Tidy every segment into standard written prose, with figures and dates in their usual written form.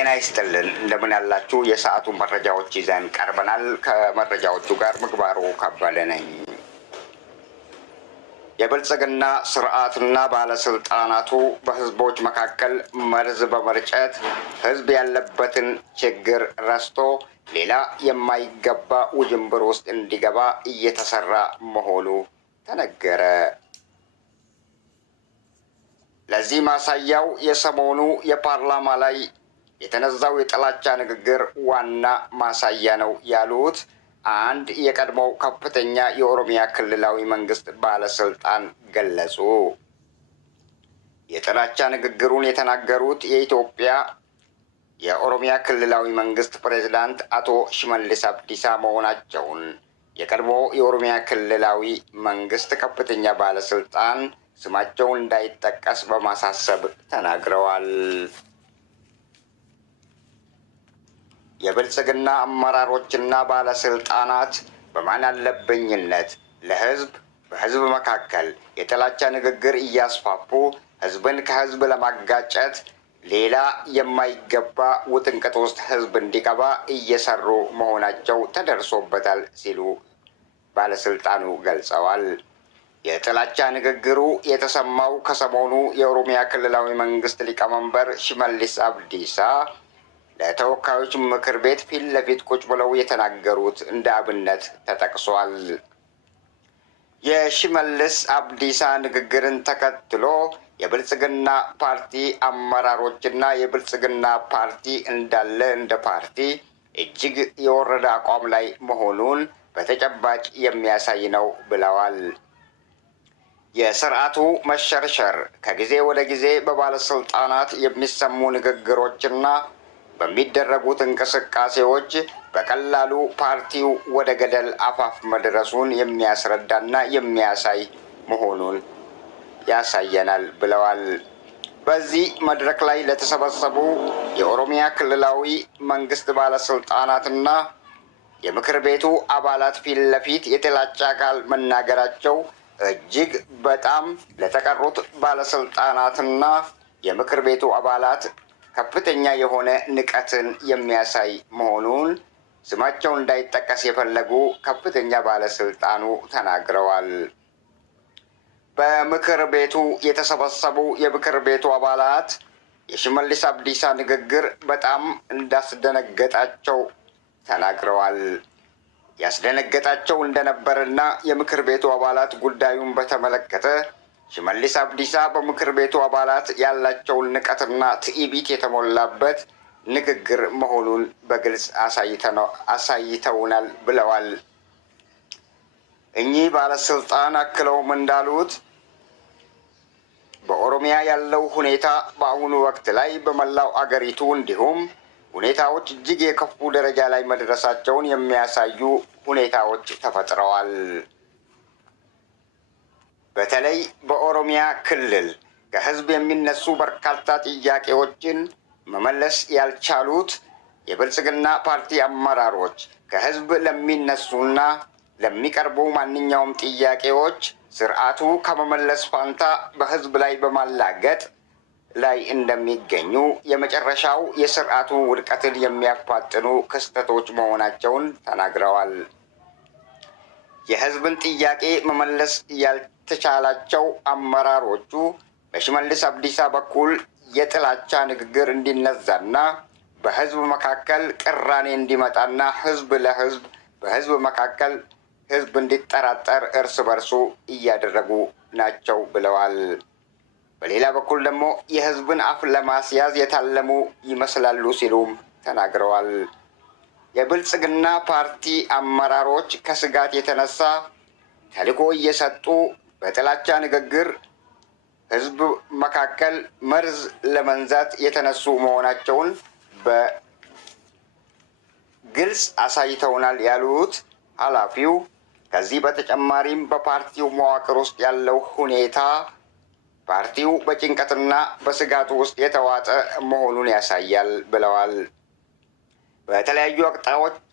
ጤና ይስጥልን እንደምን ያላችሁ የሰዓቱ መረጃዎች ይዘን ቀርበናል። ከመረጃዎቹ ጋር ምግባሩ ከበደ ነኝ። የብልጽግና ስርዓትና ባለስልጣናቱ በህዝቦች መካከል መርዝ በመርጨት ህዝብ ያለበትን ችግር ረስቶ ሌላ የማይገባ ውዥንብር ውስጥ እንዲገባ እየተሰራ መሆኑ ተነገረ። ለዚህ ማሳያው የሰሞኑ የፓርላማ ላይ የተነዛው የጥላቻ ንግግር ዋና ማሳያ ነው ያሉት አንድ የቀድሞው ከፍተኛ የኦሮሚያ ክልላዊ መንግስት ባለስልጣን ገለጹ። የጥላቻ ንግግሩን የተናገሩት የኦሮሚያ ክልላዊ መንግስት ፕሬዝዳንት አቶ ሽመልስ አብዲሳ መሆናቸውን የቀድሞ የኦሮሚያ ክልላዊ መንግስት ከፍተኛ ባለስልጣን ስማቸው እንዳይጠቀስ በማሳሰብ ተናግረዋል። የብልጽግና አመራሮችና ባለስልጣናት በማን አለብኝነት በህዝብ መካከል የጥላቻ ንግግር እያስፋፉ ህዝብን ከህዝብ ለማጋጨት ሌላ የማይገባ ውጥንቅጥ ውስጥ ህዝብ እንዲገባ እየሰሩ መሆናቸው ተደርሶበታል ሲሉ ባለስልጣኑ ገልጸዋል። የጥላቻ ንግግሩ የተሰማው ከሰሞኑ የኦሮሚያ ክልላዊ መንግስት ሊቀመንበር ሽመልስ አብዲሳ ለተወካዮች ምክር ቤት ፊት ለፊት ቁጭ ብለው የተናገሩት እንደ አብነት ተጠቅሷል። የሽመልስ አብዲሳ ንግግርን ተከትሎ የብልጽግና ፓርቲ አመራሮችና የብልጽግና ፓርቲ እንዳለ እንደ ፓርቲ እጅግ የወረደ አቋም ላይ መሆኑን በተጨባጭ የሚያሳይ ነው ብለዋል። የስርዓቱ መሸርሸር ከጊዜ ወደ ጊዜ በባለስልጣናት የሚሰሙ ንግግሮችና በሚደረጉት እንቅስቃሴዎች በቀላሉ ፓርቲው ወደ ገደል አፋፍ መድረሱን የሚያስረዳና የሚያሳይ መሆኑን ያሳየናል ብለዋል። በዚህ መድረክ ላይ ለተሰበሰቡ የኦሮሚያ ክልላዊ መንግስት ባለስልጣናትና የምክር ቤቱ አባላት ፊት ለፊት የጥላቻ ቃል መናገራቸው እጅግ በጣም ለተቀሩት ባለስልጣናትና የምክር ቤቱ አባላት ከፍተኛ የሆነ ንቀትን የሚያሳይ መሆኑን ስማቸው እንዳይጠቀስ የፈለጉ ከፍተኛ ባለስልጣኑ ተናግረዋል። በምክር ቤቱ የተሰበሰቡ የምክር ቤቱ አባላት የሽመልስ አብዲሳ ንግግር በጣም እንዳስደነገጣቸው ተናግረዋል። ያስደነገጣቸው እንደነበርና የምክር ቤቱ አባላት ጉዳዩን በተመለከተ ሽመልስ አብዲሳ በምክር ቤቱ አባላት ያላቸውን ንቀትና ትዕቢት የተሞላበት ንግግር መሆኑን በግልጽ አሳይተውናል ብለዋል። እኚህ ባለስልጣን አክለውም እንዳሉት በኦሮሚያ ያለው ሁኔታ በአሁኑ ወቅት ላይ በመላው አገሪቱ እንዲሁም ሁኔታዎች እጅግ የከፉ ደረጃ ላይ መድረሳቸውን የሚያሳዩ ሁኔታዎች ተፈጥረዋል። በተለይ በኦሮሚያ ክልል ከህዝብ የሚነሱ በርካታ ጥያቄዎችን መመለስ ያልቻሉት የብልጽግና ፓርቲ አመራሮች ከህዝብ ለሚነሱና ለሚቀርቡ ማንኛውም ጥያቄዎች ስርዓቱ ከመመለስ ፋንታ በህዝብ ላይ በማላገጥ ላይ እንደሚገኙ የመጨረሻው የስርዓቱ ውድቀትን የሚያፋጥኑ ክስተቶች መሆናቸውን ተናግረዋል። የህዝብን ጥያቄ መመለስ ያልተቻላቸው አመራሮቹ በሽመልስ አብዲሳ በኩል የጥላቻ ንግግር እንዲነዛና በህዝብ መካከል ቅራኔ እንዲመጣና በህዝብ መካከል ህዝብ እንዲጠራጠር እርስ በርሱ እያደረጉ ናቸው ብለዋል። በሌላ በኩል ደግሞ የህዝብን አፍ ለማስያዝ የታለሙ ይመስላሉ ሲሉም ተናግረዋል። የብልጽግና ፓርቲ አመራሮች ከስጋት የተነሳ ተልዕኮ እየሰጡ በጥላቻ ንግግር ህዝብ መካከል መርዝ ለመንዛት የተነሱ መሆናቸውን በግልጽ አሳይተውናል ያሉት ኃላፊው ከዚህ በተጨማሪም በፓርቲው መዋቅር ውስጥ ያለው ሁኔታ ፓርቲው በጭንቀትና በስጋት ውስጥ የተዋጠ መሆኑን ያሳያል ብለዋል። በተለያዩ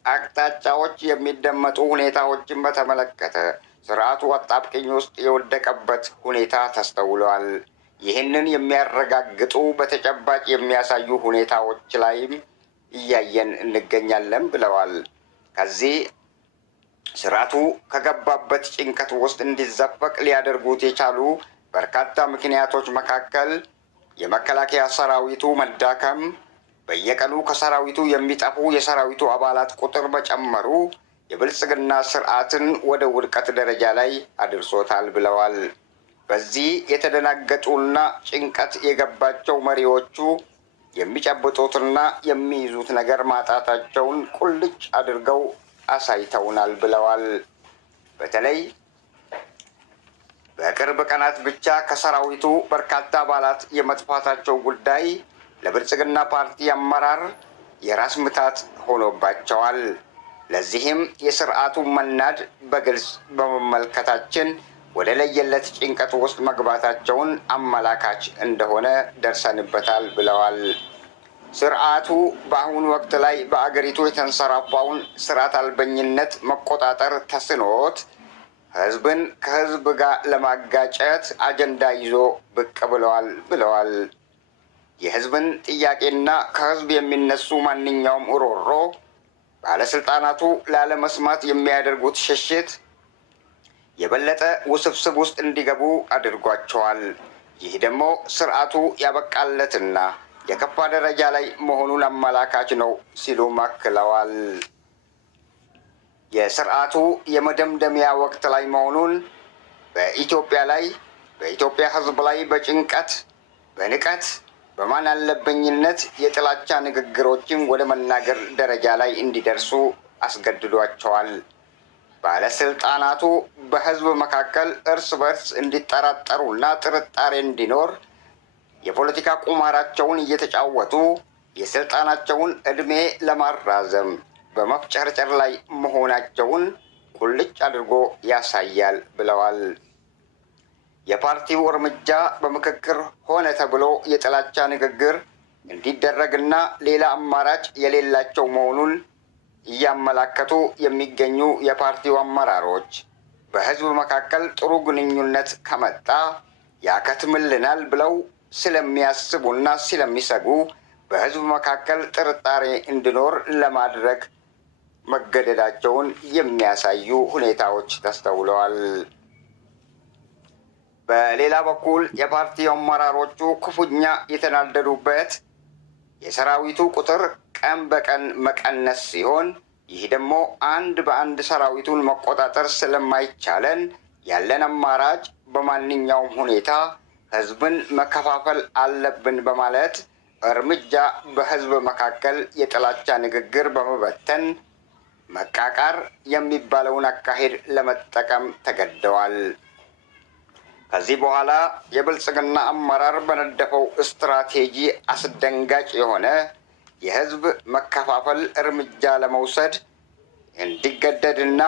አቅጣጫዎች የሚደመጡ ሁኔታዎችን በተመለከተ ስርዓቱ አጣብቂኝ ውስጥ የወደቀበት ሁኔታ ተስተውሏል። ይህንን የሚያረጋግጡ በተጨባጭ የሚያሳዩ ሁኔታዎች ላይም እያየን እንገኛለን ብለዋል። ከዚህ ስርዓቱ ከገባበት ጭንቀት ውስጥ እንዲዘፈቅ ሊያደርጉት የቻሉ በርካታ ምክንያቶች መካከል የመከላከያ ሰራዊቱ መዳከም፣ በየቀኑ ከሰራዊቱ የሚጠፉ የሰራዊቱ አባላት ቁጥር መጨመሩ የብልጽግና ስርዓትን ወደ ውድቀት ደረጃ ላይ አድርሶታል ብለዋል። በዚህ የተደናገጡና ጭንቀት የገባቸው መሪዎቹ የሚጨብጡትና የሚይዙት ነገር ማጣታቸውን ቁልጭ አድርገው አሳይተውናል ብለዋል። በተለይ በቅርብ ቀናት ብቻ ከሰራዊቱ በርካታ አባላት የመጥፋታቸው ጉዳይ ለብልጽግና ፓርቲ አመራር የራስ ምታት ሆኖባቸዋል። ለዚህም የስርዓቱ መናድ በግልጽ በመመልከታችን ወደ ለየለት ጭንቀት ውስጥ መግባታቸውን አመላካች እንደሆነ ደርሰንበታል ብለዋል። ስርዓቱ በአሁኑ ወቅት ላይ በአገሪቱ የተንሰራፋውን ስርዓት አልበኝነት መቆጣጠር ተስኖት ህዝብን ከህዝብ ጋር ለማጋጨት አጀንዳ ይዞ ብቅ ብለዋል። የህዝብን ጥያቄና ከህዝብ የሚነሱ ማንኛውም ሮሮ ባለስልጣናቱ ላለመስማት የሚያደርጉት ሽሽት የበለጠ ውስብስብ ውስጥ እንዲገቡ አድርጓቸዋል። ይህ ደግሞ ስርዓቱ ያበቃለትና የከፋ ደረጃ ላይ መሆኑን አመላካች ነው ሲሉ አክለዋል። የስርዓቱ የመደምደሚያ ወቅት ላይ መሆኑን በኢትዮጵያ ህዝብ ላይ በጭንቀት፣ በንቀት፣ በማን አለበኝነት የጥላቻ ንግግሮችን ወደ መናገር ደረጃ ላይ እንዲደርሱ አስገድዷቸዋል። ባለስልጣናቱ በህዝብ መካከል እርስ በርስ እንዲጠራጠሩና ጥርጣሬ እንዲኖር የፖለቲካ ቁማራቸውን እየተጫወቱ የስልጣናቸውን ዕድሜ ለማራዘም በመፍጨርጨር ላይ መሆናቸውን ቁልጭ አድርጎ ያሳያል ብለዋል። የፓርቲው እርምጃ በምክክር ሆነ ተብሎ የጥላቻ ንግግር እንዲደረግና ሌላ አማራጭ የሌላቸው መሆኑን እያመላከቱ የሚገኙ የፓርቲው አመራሮች በህዝብ መካከል ጥሩ ግንኙነት ከመጣ ያከትምልናል ብለው ስለሚያስቡና ስለሚሰጉ በህዝብ መካከል ጥርጣሬ እንዲኖር ለማድረግ መገደዳቸውን የሚያሳዩ ሁኔታዎች ተስተውለዋል። በሌላ በኩል የፓርቲው አመራሮቹ ክፉኛ የተናደዱበት የሰራዊቱ ቁጥር ቀን በቀን መቀነስ ሲሆን ይህ ደግሞ አንድ በአንድ ሰራዊቱን መቆጣጠር ስለማይቻለን ያለን አማራጭ በማንኛውም ሁኔታ ህዝብን መከፋፈል አለብን በማለት እርምጃ በህዝብ መካከል የጥላቻ ንግግር በመበተን መቃቃር የሚባለውን አካሄድ ለመጠቀም ተገደዋል። ከዚህ በኋላ የብልጽግና አመራር በነደፈው ስትራቴጂ አስደንጋጭ የሆነ የህዝብ መከፋፈል እርምጃ ለመውሰድ እንዲገደድና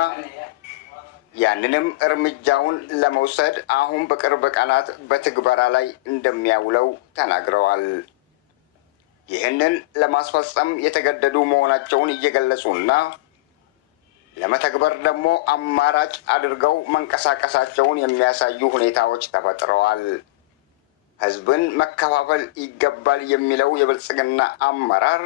ያንንም እርምጃውን ለመውሰድ አሁን በቅርብ ቀናት በትግበራ ላይ እንደሚያውለው ተናግረዋል። ይህንን ለማስፈጸም የተገደዱ መሆናቸውን እየገለጹና ለመተግበር ደግሞ አማራጭ አድርገው መንቀሳቀሳቸውን የሚያሳዩ ሁኔታዎች ተፈጥረዋል። ህዝብን መከፋፈል ይገባል የሚለው የብልጽግና አመራር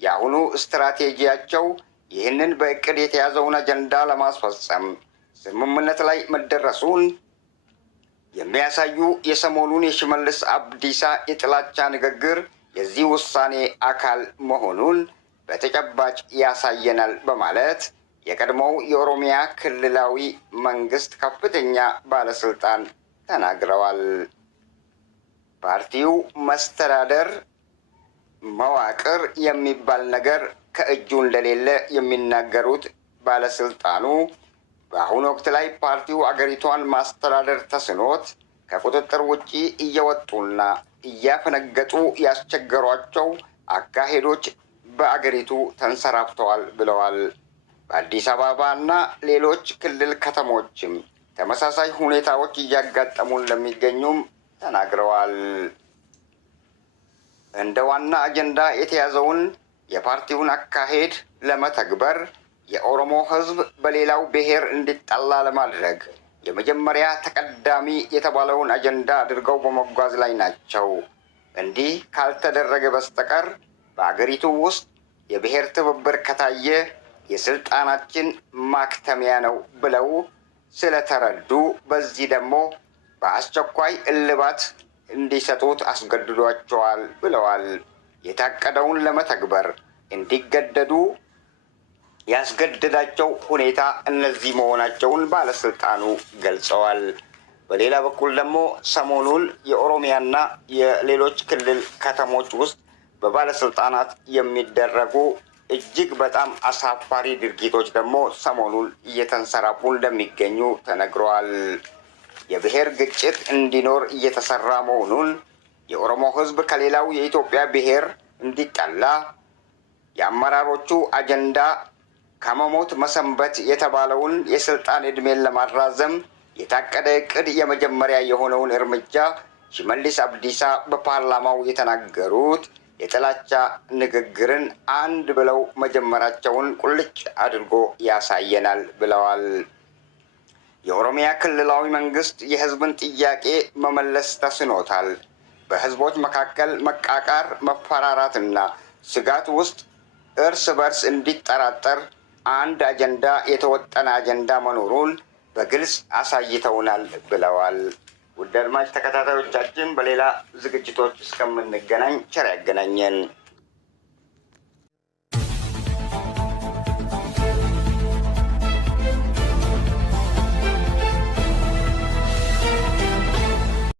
የአሁኑ ስትራቴጂያቸው ይህንን በእቅድ የተያዘውን አጀንዳ ለማስፈጸም ስምምነት ላይ መደረሱን የሚያሳዩ የሰሞኑን የሽመልስ አብዲሳ የጥላቻ ንግግር የዚህ ውሳኔ አካል መሆኑን በተጨባጭ ያሳየናል በማለት የቀድሞው የኦሮሚያ ክልላዊ መንግስት ከፍተኛ ባለስልጣን ተናግረዋል። ፓርቲው መስተዳደር መዋቅር የሚባል ነገር ከእጁ እንደሌለ የሚናገሩት ባለስልጣኑ በአሁኑ ወቅት ላይ ፓርቲው አገሪቷን ማስተዳደር ተስኖት ከቁጥጥር ውጪ እየወጡና እያፈነገጡ ያስቸገሯቸው አካሄዶች በአገሪቱ ተንሰራፍተዋል ብለዋል። በአዲስ አበባና ሌሎች ክልል ከተሞችም ተመሳሳይ ሁኔታዎች እያጋጠሙ እንደሚገኙም ተናግረዋል። እንደ ዋና አጀንዳ የተያዘውን የፓርቲውን አካሄድ ለመተግበር የኦሮሞ ህዝብ በሌላው ብሔር እንዲጠላ ለማድረግ የመጀመሪያ ተቀዳሚ የተባለውን አጀንዳ አድርገው በመጓዝ ላይ ናቸው። እንዲህ ካልተደረገ በስተቀር በአገሪቱ ውስጥ የብሔር ትብብር ከታየ የስልጣናችን ማክተሚያ ነው ብለው ስለተረዱ በዚህ ደግሞ በአስቸኳይ እልባት እንዲሰጡት አስገድዷቸዋል ብለዋል። የታቀደውን ለመተግበር እንዲገደዱ ያስገደዳቸው ሁኔታ እነዚህ መሆናቸውን ባለስልጣኑ ገልጸዋል። በሌላ በኩል ደግሞ ሰሞኑን የኦሮሚያና የሌሎች ክልል ከተሞች ውስጥ በባለስልጣናት የሚደረጉ እጅግ በጣም አሳፋሪ ድርጊቶች ደግሞ ሰሞኑን እየተንሰራፉ እንደሚገኙ ተነግረዋል። የብሔር ግጭት እንዲኖር እየተሰራ መሆኑን፣ የኦሮሞ ሕዝብ ከሌላው የኢትዮጵያ ብሔር እንዲጠላ፣ የአመራሮቹ አጀንዳ ከመሞት መሰንበት የተባለውን የስልጣን ዕድሜን ለማራዘም የታቀደ እቅድ የመጀመሪያ የሆነውን እርምጃ ሽመልስ አብዲሳ በፓርላማው የተናገሩት የጥላቻ ንግግርን አንድ ብለው መጀመራቸውን ቁልጭ አድርጎ ያሳየናል ብለዋል። የኦሮሚያ ክልላዊ መንግስት የህዝብን ጥያቄ መመለስ ተስኖታል። በህዝቦች መካከል መቃቃር፣ መፈራራትና ስጋት ውስጥ እርስ በርስ እንዲጠራጠር አንድ አጀንዳ፣ የተወጠነ አጀንዳ መኖሩን በግልጽ አሳይተውናል ብለዋል። ውድ አድማጭ ተከታታዮቻችን በሌላ ዝግጅቶች እስከምንገናኝ ቸር ያገናኘን።